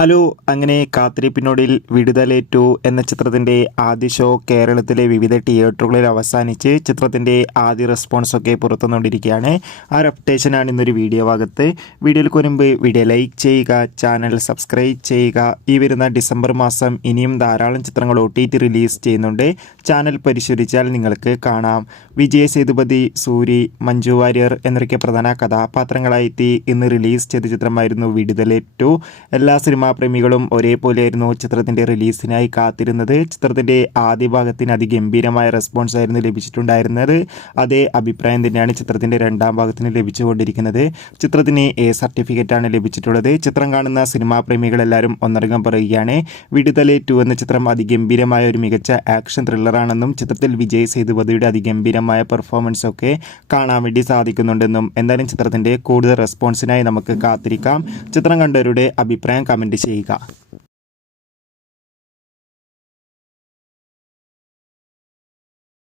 Hello, അങ്ങനെ കാത്തിരിപ്പിനൊടുവിൽ വിടുതല 2 എന്ന ചിത്രത്തിൻ്റെ ആദ്യ ഷോ കേരളത്തിലെ വിവിധ തിയേറ്ററുകളിൽ അവസാനിച്ച് ചിത്രത്തിൻ്റെ ആദ്യ റെസ്പോൺസൊക്കെ പുറത്തുവന്നുകൊണ്ടിരിക്കുകയാണ്. ആ ഒരു അപ്ഡേഷനാണ് ഇന്നൊരു വീഡിയോ ഭാഗത്ത്. വീഡിയോയ്ക്ക് മുൻപ് വീഡിയോ ലൈക്ക് ചെയ്യുക, ചാനൽ സബ്സ്ക്രൈബ് ചെയ്യുക. ഈ വരുന്ന ഡിസംബർ മാസം ഇനിയും ധാരാളം ചിത്രങ്ങൾ OTT റിലീസ് ചെയ്യുന്നുണ്ട്. ചാനൽ പരിശോധിച്ചാൽ നിങ്ങൾക്ക് കാണാം. വിജയ് സേതുപതി, സൂരി, മഞ്ജു വാര്യർ എന്നൊക്കെ പ്രധാന കഥാപാത്രങ്ങളായി ഇന്ന് റിലീസ് ചെയ്ത ചിത്രമായിരുന്നു വിടുതല 2. എല്ലാ സിനിമാ പ്രേമികളും ഒരേപോലെയായിരുന്നു ചിത്രത്തിൻ്റെ റിലീസിനായി കാത്തിരുന്നത്. ചിത്രത്തിൻ്റെ ആദ്യ ഭാഗത്തിന് അതിഗംഭീരമായ റെസ്പോൺസ് ആയിരുന്നു ലഭിച്ചിട്ടുണ്ടായിരുന്നത്. അതേ അഭിപ്രായം തന്നെയാണ് ചിത്രത്തിൻ്റെ രണ്ടാം ഭാഗത്തിന് ലഭിച്ചുകൊണ്ടിരിക്കുന്നത്. ചിത്രത്തിന് A സർട്ടിഫിക്കറ്റാണ് ലഭിച്ചിട്ടുള്ളത്. ചിത്രം കാണുന്ന സിനിമാ പ്രേമികളെല്ലാവരും ഒന്നടങ്കം പറയുകയാണ് വിടുതല 2 എന്ന ചിത്രം അതിഗംഭീരമായ ഒരു മികച്ച ആക്ഷൻ ത്രില്ലറാണെന്നും ചിത്രത്തിൽ വിജയ് സേതുപതിയുടെ അതിഗംഭീരമായ പെർഫോമൻസ് ഒക്കെ കാണാൻ വേണ്ടി സാധിക്കുന്നുണ്ടെന്നും എന്തായാലും ചിത്രത്തിൻ്റെ കൂടുതൽ റെസ്പോൺസിനായി നമുക്ക് കാത്തിരിക്കാം. ചിത്രം കണ്ടവരുടെ അഭിപ്രായം കമൻറ്റ് ചെയ്യുക.